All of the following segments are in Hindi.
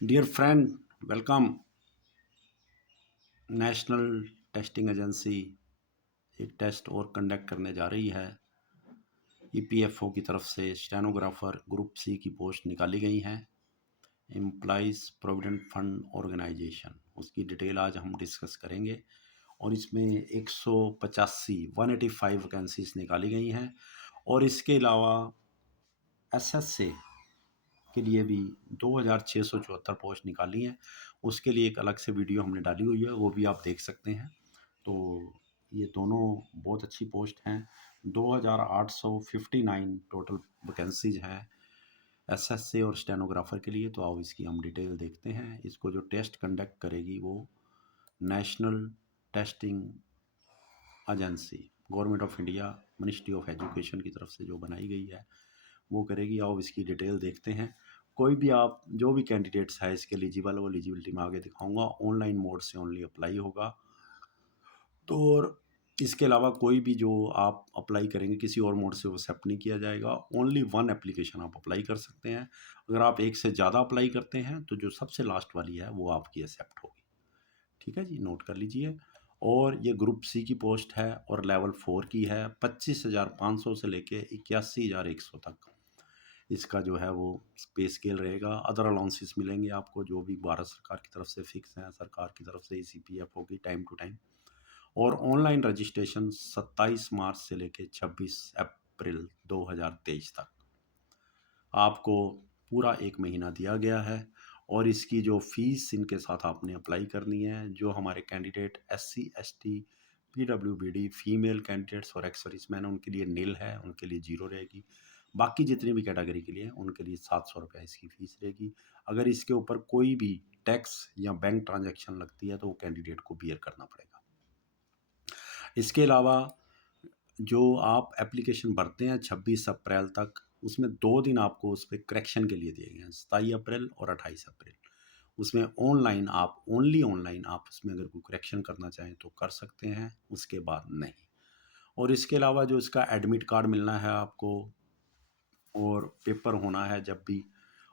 Dear friend, welcome. National testing agency एक टेस्ट और कंडक्ट करने जा रही है। ईपीएफओ की तरफ से स्टेनोग्राफर ग्रुप सी की पोस्ट निकाली गई हैं। एम्प्लॉइज प्रोविडेंट फंड ऑर्गेनाइजेशन, उसकी डिटेल आज हम डिस्कस करेंगे। और इसमें 185 वैकेंसीज निकाली गई हैं। और इसके अलावा एसएसए के लिए भी 2674 पोस्ट निकाली हैं। उसके लिए एक अलग से वीडियो हमने डाली हुई है, वो भी आप देख सकते हैं। तो ये दोनों बहुत अच्छी पोस्ट हैं। 2859 टोटल वैकेंसीज हैं एसएससी और स्टेनोग्राफर के लिए। तो आओ इसकी हम डिटेल देखते हैं। इसको जो टेस्ट कंडक्ट करेगी वो national testing agency, government of India, ministry of education की तरफ से जो बनाई गई है वो करेगी। आओ इसकी डिटेल देखते हैं। कोई भी आप जो भी कैंडिडेट्स है इसके एलिजिबल, वो एलिजिबिलिटी में आगे दिखाऊंगा। ऑनलाइन मोड से ओनली अप्लाई होगा। तो और इसके अलावा कोई भी जो आप अप्लाई करेंगे किसी और मोड से वो एक्सेप्ट नहीं किया जाएगा। ओनली वन एप्लीकेशन आप अप्लाई कर सकते हैं। अगर आप एक से ज़्यादा अप्लाई करते हैं तो जो सबसे लास्ट वाली है वो आपकी एक्सेप्ट होगी। ठीक है जी, नोट कर लीजिए। और ये ग्रुप सी की पोस्ट है और लेवल 4 की है। 25,500 से लेके 81,100 तक इसका जो है वो पे स्केल रहेगा। अदर अलाउंसेस मिलेंगे आपको जो भी भारत सरकार की तरफ से फिक्स हैं, सरकार की तरफ से ईसीपीएफ होगी टाइम टू टाइम। और ऑनलाइन रजिस्ट्रेशन 27 मार्च से लेके 26 अप्रैल 2023 तक आपको पूरा एक महीना दिया गया है। और इसकी जो फीस इनके साथ आपने अप्लाई करनी है, जो हमारे candidate SC ST PWBD female candidates और एक्स सर्विसमैन उनके लिए नील है, उनके लिए जीरो रहेगी। बाकी जितनी भी कैटेगरी के लिए उनके लिए 700 रुपये इसकी फ़ीस रहेगी। अगर इसके ऊपर कोई भी टैक्स या बैंक ट्रांजैक्शन लगती है तो वो कैंडिडेट को बियर करना पड़ेगा। इसके अलावा जो आप एप्लीकेशन भरते हैं 26 अप्रैल तक, उसमें 2 दिन आपको उस पर करेक्शन के लिए दिए गए हैं, 27 अप्रैल और 28 अप्रैल। उसमें ऑनलाइन आप ओनली ऑनलाइन आप उसमें अगर कोई करेक्शन करना चाहें तो कर सकते हैं, उसके बाद नहीं। और इसके अलावा जो इसका एडमिट कार्ड मिलना है आपको, और पेपर होना है जब भी।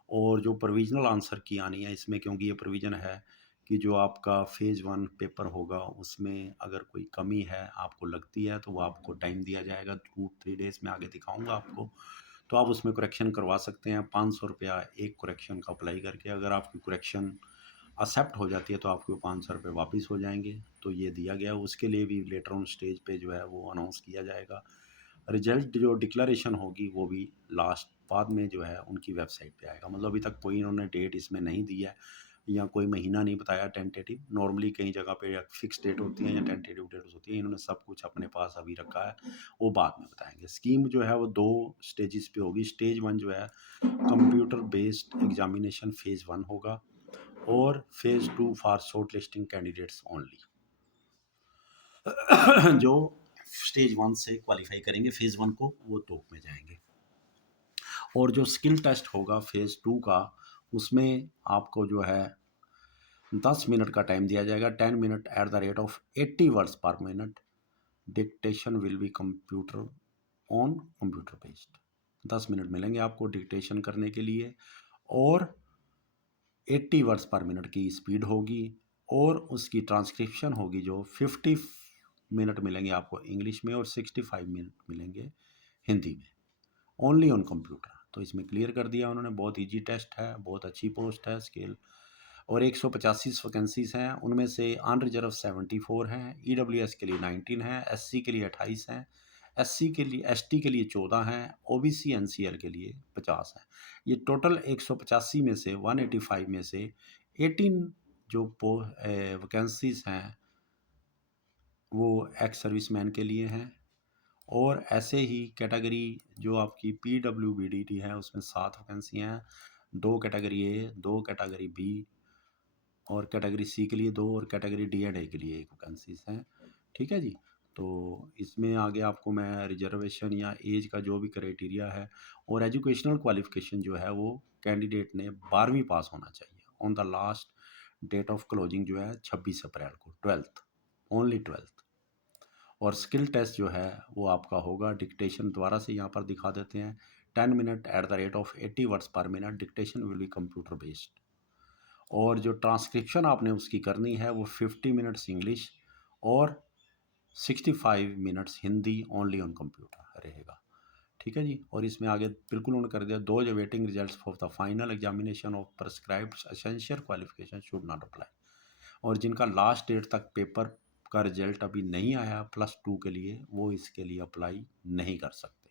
और जो प्रोविजनल आंसर की आनी है इसमें, क्योंकि ये प्रोविज़न है कि जो आपका फ़ेज़ 1 पेपर होगा उसमें अगर कोई कमी है आपको लगती है तो वो आपको टाइम दिया जाएगा 2-3 डेज़ में, आगे दिखाऊँगा आपको। तो आप उसमें करेक्शन करवा सकते हैं। 500 रुपया एक करेक्शन का अप्लाई करके। अगर आपकी करेक्शन एक्सेप्ट हो जाती है तो आपको 500 रुपये वापस हो जाएंगे। तो ये दिया गया, उसके लिए भी लेटर ऑन स्टेज पे जो है वो अनाउंस किया जाएगा। रिजल्ट जो डिक्लेरेशन होगी वो भी लास्ट बाद में जो है उनकी वेबसाइट पे आएगा। मतलब अभी तक कोई इन्होंने डेट इसमें नहीं दी है या कोई महीना नहीं बताया टेंटेटिव। नॉर्मली कई जगह पे फिक्स डेट होती है या टेंटेटिव डेट होती है, इन्होंने सब कुछ अपने पास अभी रखा है, वो बाद में बताएंगे। स्कीम जो है वो 2 स्टेजेस पे होगी। स्टेज 1 जो है कंप्यूटर बेस्ड एग्जामिनेशन फ़ेज़ 1 होगा, और phase 2 for short listing candidates only. जो स्टेज 1 से क्वालिफाई करेंगे फ़ेज़ 1 को वो टॉप में जाएंगे। और जो स्किल टेस्ट होगा फ़ेज़ 2 का, उसमें आपको जो है 10 मिनट का टाइम दिया जाएगा। 10 minute at the rate of 80 words पर minute. Dictation will be computer on computer based. 10 minute मिलेंगे आपको डिक्टेशन करने के लिए, और 80 वर्ड्स पर मिनट की स्पीड होगी। और उसकी ट्रांसक्रिप्शन होगी जो 50 मिनट मिलेंगे आपको इंग्लिश में और 65 मिनट मिलेंगे हिंदी में, ओनली ऑन कंप्यूटर। तो इसमें क्लियर कर दिया उन्होंने। बहुत इजी टेस्ट है, बहुत अच्छी पोस्ट है स्केल। और 185 वैकेंसीज हैं, उनमें से अनरिजर्व 74 हैं, ईडब्ल्यूएस के लिए 19 हैं, एससी के लिए 28 हैं, एससी के लिए एसटी के लिए 14 हैं, ओबीसी एनसीएल के लिए 50 हैं। ये टोटल 185 में से 185 में से 18 जो वैकेंसीज हैं वो एक्स सर्विसमैन के लिए हैं। और ऐसे ही कैटेगरी जो आपकी पीडब्ल्यूबीडी है उसमें 7 वैकेंसी हैं। 2 कैटेगरी ए, 2 कैटेगरी बी, और कैटेगरी सी के लिए 2, और कैटेगरी डी एंड ए के लिए 1 वैकेंसीज हैं। ठीक है जी। तो इसमें आगे आपको मैं रिजर्वेशन या एज का जो भी क्राइटेरिया है, और एजुकेशनल क्वालिफिकेशन जो है वो कैंडिडेट ने 12वीं पास होना चाहिए। On the last date of closing जो है 26 अप्रैल को, 12th, ओनली 12th। और स्किल टेस्ट जो है वो आपका होगा डिक्टेशन द्वारा से, यहाँ पर दिखा देते हैं। 10 minute at the rate of 80 words पर minute. Dictation will be computer based. और जो ट्रांसक्रिप्शन आपने उसकी करनी है वो 50 मिनट्स इंग्लिश और 65 minutes Hindi only on computer रहेगा। ठीक है जी। और इसमें आगे बिल्कुल उन्होंने कर दिया, those awaiting results for the final examination of prescribed essential qualification should not apply. और जिनका लास्ट डेट तक पेपर का रिजल्ट अभी नहीं आया +2 के लिए, वो इसके लिए अप्लाई नहीं कर सकते।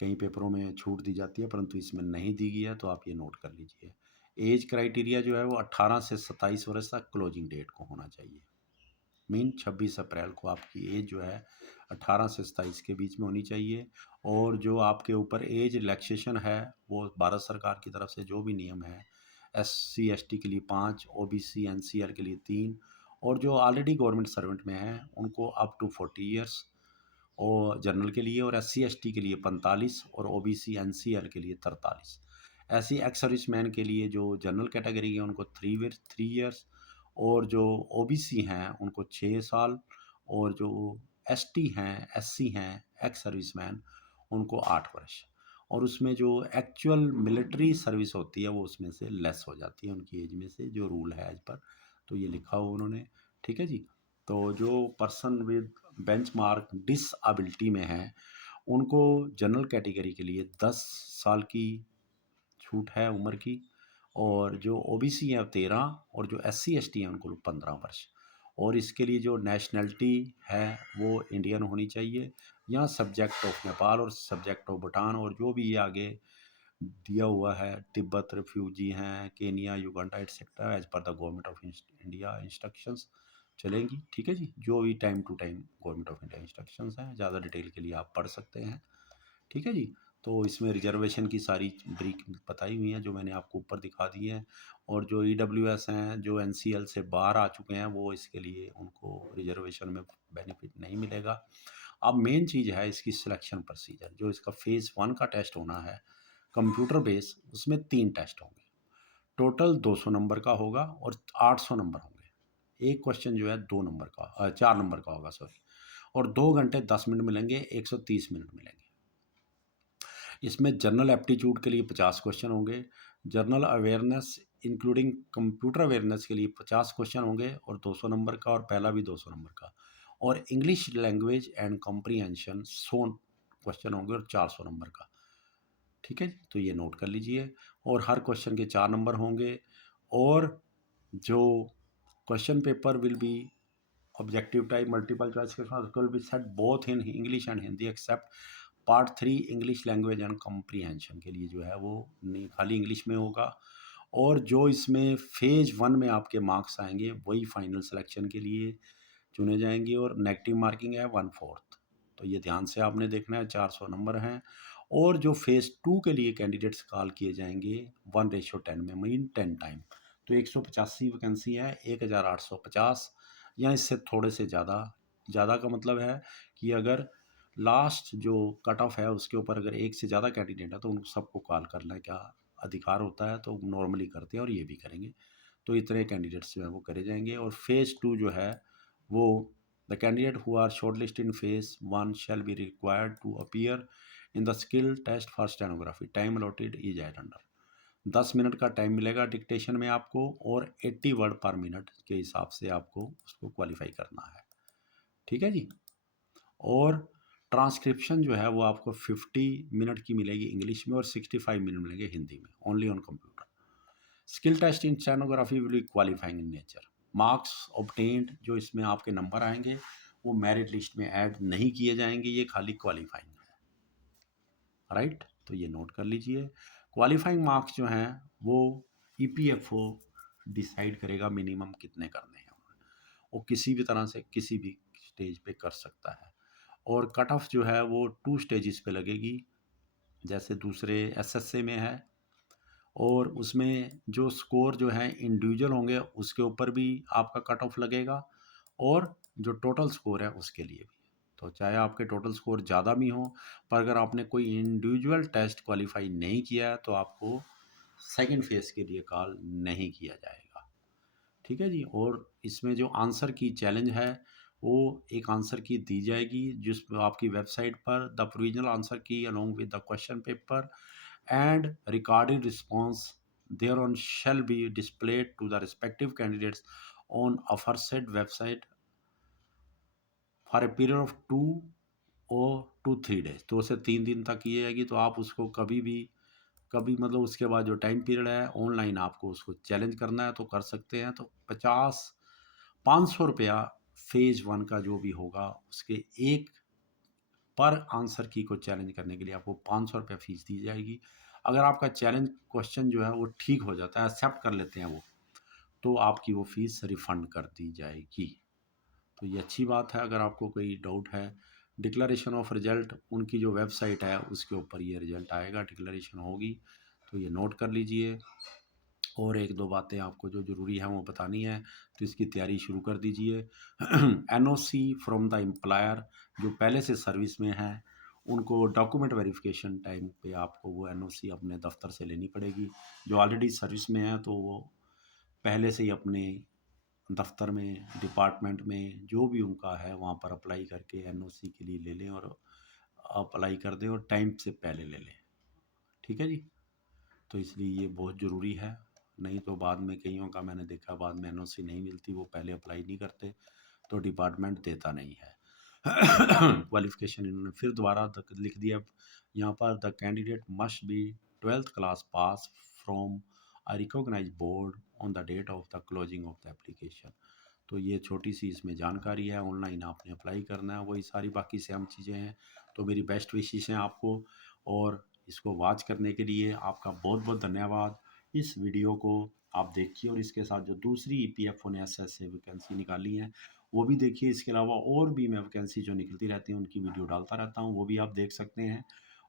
कई पेपरों में छूट दी जाती है परंतु इसमें नहीं दी गई है, तो आप ये नोट कर लीजिए। एज क्राइटेरिया जो है वो 18 से 27 वर्ष तक क्लोजिंग डेट को होना चाहिए। मीन 26 अप्रैल को आपकी एज जो है 18 से 27 के बीच में होनी चाहिए। और जो आपके ऊपर एज रिलैक्सेशन है वो भारत सरकार की तरफ से जो भी नियम है, SC ST के लिए 5, OBC NCL के लिए 3, और जो ऑलरेडी गवर्नमेंट सर्वेंट में है उनको अप टू 40 ईयर्स, और जनरल के लिए, और SC ST के लिए 45, और OBC NCL के लिए 43। ऐसी एक्स सर्विस मैन के लिए जो जनरल कैटेगरी है उनको 3 ईयर्स, और जो OBC हैं उनको 6 साल, और जो ST हैं, SC हैं, एक्स सर्विस मैन, उनको 8 वर्ष। और उसमें जो एक्चुअल मिलिट्री सर्विस होती है वो उसमें से लेस हो जाती है उनकी एज में से, जो रूल है एज पर। तो ये लिखा हुआ उन्होंने। ठीक है जी। तो जो पर्सन विद बेंचमार्क डिसएबिलिटी में है उनको जनरल कैटेगरी के लिए 10 साल की छूट है उम्र की, और जो OBC है 13, और जो SC ST है उनको 15 वर्ष। और इसके लिए जो नेशनैलिटी है वो इंडियन होनी चाहिए, या सब्जेक्ट ऑफ नेपाल और सब्जेक्ट ऑफ भूटान, और जो भी ये आगे दिया हुआ है, तिब्बत रिफ्यूजी हैं, Kenya, Uganda etcetera, as per the government of India instructions चलेंगी। ठीक है जी। जो भी time to time government of India instructions हैं, ज़्यादा डिटेल के लिए आप पढ़ सकते हैं। ठीक है जी। तो इसमें रिजर्वेशन की सारी ब्रीक बताई हुई हैं जो मैंने आपको ऊपर दिखा दी हैं। और जो EWS हैं जो NCL से बाहर आ चुके हैं वो इसके लिए उनको रिजर्वेशन में बेनिफिट नहीं मिलेगा। अब मेन चीज़ है इसकी सिलेक्शन प्रोसीजर, जो इसका फेज़ 1 का टेस्ट होना है कंप्यूटर बेस, उसमें 3 टेस्ट होंगे। टोटल 200 नंबर का होगा और 800 नंबर होंगे। एक क्वेश्चन जो है 2 नंबर का 4 नंबर का होगा, सॉरी। और 2 घंटे 10 मिनट मिलेंगे, 130 मिनट मिलेंगे। इसमें जनरल एप्टीट्यूड के लिए 50 क्वेश्चन होंगे, general awareness including computer awareness के लिए 50 क्वेश्चन होंगे और 200 नंबर का, और पहला भी 200 नंबर का, और English language and comprehension 100 question होंगे और 400 नंबर का। ठीक है, तो ये नोट कर लीजिए। और हर क्वेश्चन के 4 नंबर होंगे, और जो question paper will be objective type multiple choice के साथ will be set both in English and Hindi except part 3 English language and comprehension के लिए जो है वो नहीं, खाली इंग्लिश में होगा। और जो इसमें फेज 1 में आपके मार्क्स आएंगे वही फाइनल सिलेक्शन के लिए चुने जाएंगे, और नेगेटिव मार्किंग है 1/4। तो ये ध्यान से आपने देखना है, 400 नंबर हैं। और जो फेज़ 2 के लिए कैंडिडेट्स कॉल किए जाएंगे 1:10 में, मीन 10 टाइम। तो 185 वैकेंसी है, 1850, या इससे थोड़े से ज़्यादा। ज़्यादा का मतलब है कि अगर लास्ट जो कट ऑफ है उसके ऊपर अगर एक से ज़्यादा कैंडिडेट है तो उन सबको कॉल करने का अधिकार होता है, तो नॉर्मली करते हैं और ये भी करेंगे। तो इतने कैंडिडेट्स जो है वो करे जाएंगे। और फेज़ 2 जो है वो the candidate who are shortlist in phase 1 shall be required to appear in the skill test for stenography, time allotted is at under. 10 minute का टाइम मिलेगा डिक्टेशन में आपको, और 80 वर्ड पर मिनट के हिसाब से आपको उसको क्वालिफाई करना है। ठीक है जी। और ट्रांसक्रिप्शन जो है वो आपको 50 मिनट की मिलेगी इंग्लिश में और 65 मिनट मिलेंगे हिंदी में, only on computer. Skill test in stenography will be qualifying in nature. Marks obtained जो इसमें आपके नंबर आएंगे वो मेरिट लिस्ट में ऐड नहीं किए जाएंगे, ये खाली क्वालिफाइंग है। राइट, तो ये नोट कर लीजिए। क्वालिफाइंग मार्क्स जो हैं वो EPFO डिसाइड करेगा मिनिमम कितने करने हैं, वो किसी भी तरह से किसी भी स्टेज पे कर सकता है। और कट ऑफ जो है वो 2 स्टेजेस पे लगेगी, जैसे दूसरे SSA में है। और उसमें जो स्कोर जो है इंडिविजुअल होंगे उसके ऊपर भी आपका कट ऑफ लगेगा, और जो टोटल स्कोर है उसके लिए भी। तो चाहे आपके टोटल स्कोर ज़्यादा भी हो, पर अगर आपने कोई इंडिविजुअल टेस्ट क्वालिफाई नहीं किया है तो आपको सेकंड फेज़ के लिए कॉल नहीं किया जाएगा। ठीक है जी। और इसमें जो आंसर की चैलेंज है वो एक आंसर की दी जाएगी जिस आपकी वेबसाइट पर, द प्रोविजनल आंसर की along with the question paper and recorded response thereon shall be displayed to the respective candidates on aforesaid website for a period of 2 or 3 days। तो उसे 3 दिन तक की जाएगी। तो आप उसको कभी भी कभी मतलब उसके बाद जो टाइम पीरियड है ऑनलाइन आपको उसको चैलेंज करना है तो कर सकते हैं। तो 500 रुपया फेज 1 का जो भी होगा उसके एक पर आंसर की को चैलेंज करने के लिए आपको 500 रुपया फीस दी जाएगी। अगर आपका चैलेंज क्वेश्चन जो है वो ठीक हो जाता है, एक्सेप्ट कर लेते हैं वो, तो आपकी वो फीस रिफंड कर दी जाएगी। तो ये अच्छी बात है। अगर आपको कोई डाउट है, डिक्लेरेशन ऑफ रिजल्ट उनकी जो वेबसाइट है उसके ऊपर ये रिजल्ट आएगा, डिक्लेरेशन होगी, तो ये नोट कर लीजिए। और एक दो बातें आपको जो ज़रूरी है वो बतानी है, तो इसकी तैयारी शुरू कर दीजिए। एनओसी फ्रॉम द एम्प्लॉयर, जो पहले से सर्विस में है उनको डॉक्यूमेंट वेरिफिकेशन टाइम पे आपको वो एनओसी अपने दफ्तर से लेनी पड़ेगी। जो ऑलरेडी सर्विस में है तो वो पहले से ही अपने दफ्तर में, डिपार्टमेंट में जो भी उनका है वहाँ पर अप्लाई करके एनओसी के लिए ले लें और अप्लाई कर दें और टाइम से पहले ले लें। ठीक है जी। तो इसलिए ये बहुत ज़रूरी है। नहीं तो बाद में कईयों का मैंने देखा, बाद में एनओसी नहीं मिलती, वो पहले अप्लाई नहीं करते तो डिपार्टमेंट देता नहीं है। क्वालिफिकेशन इन्होंने फिर दोबारा तक लिख दिया यहाँ पर, the candidate must be 12th class pass from a recognise board on the date of the closing of the application. तो ये छोटी सी इसमें जानकारी है। ऑनलाइन आपने अप्लाई करना है, वही सारी बाकी सेम चीज़ें हैं। तो मेरी बेस्ट विशेष हैं आपको, और इसको वॉच करने के लिए आपका बहुत बहुत धन्यवाद। इस वीडियो को आप देखिए और इसके साथ जो दूसरी ईपीएफओ ने एसएस से वैकेंसी निकाली है वो भी देखिए। इसके अलावा और भी मैं वैकेंसी जो निकलती रहती हैं उनकी वीडियो डालता रहता हूँ, वो भी आप देख सकते हैं।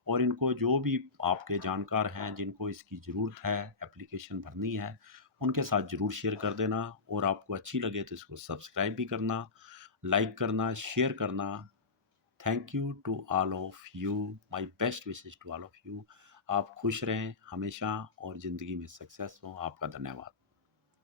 और इनको जो भी आपके जानकार हैं जिनको इसकी ज़रूरत है, एप्लीकेशन भरनी है, उनके साथ ज़रूर शेयर कर देना। और आपको अच्छी लगे तो इसको सब्सक्राइब भी करना, लाइक करना, शेयर करना। Thank you to all of you, my best wishes to all of you. आप खुश रहें हमेशा और ज़िंदगी में सक्सेस हो। आपका धन्यवाद।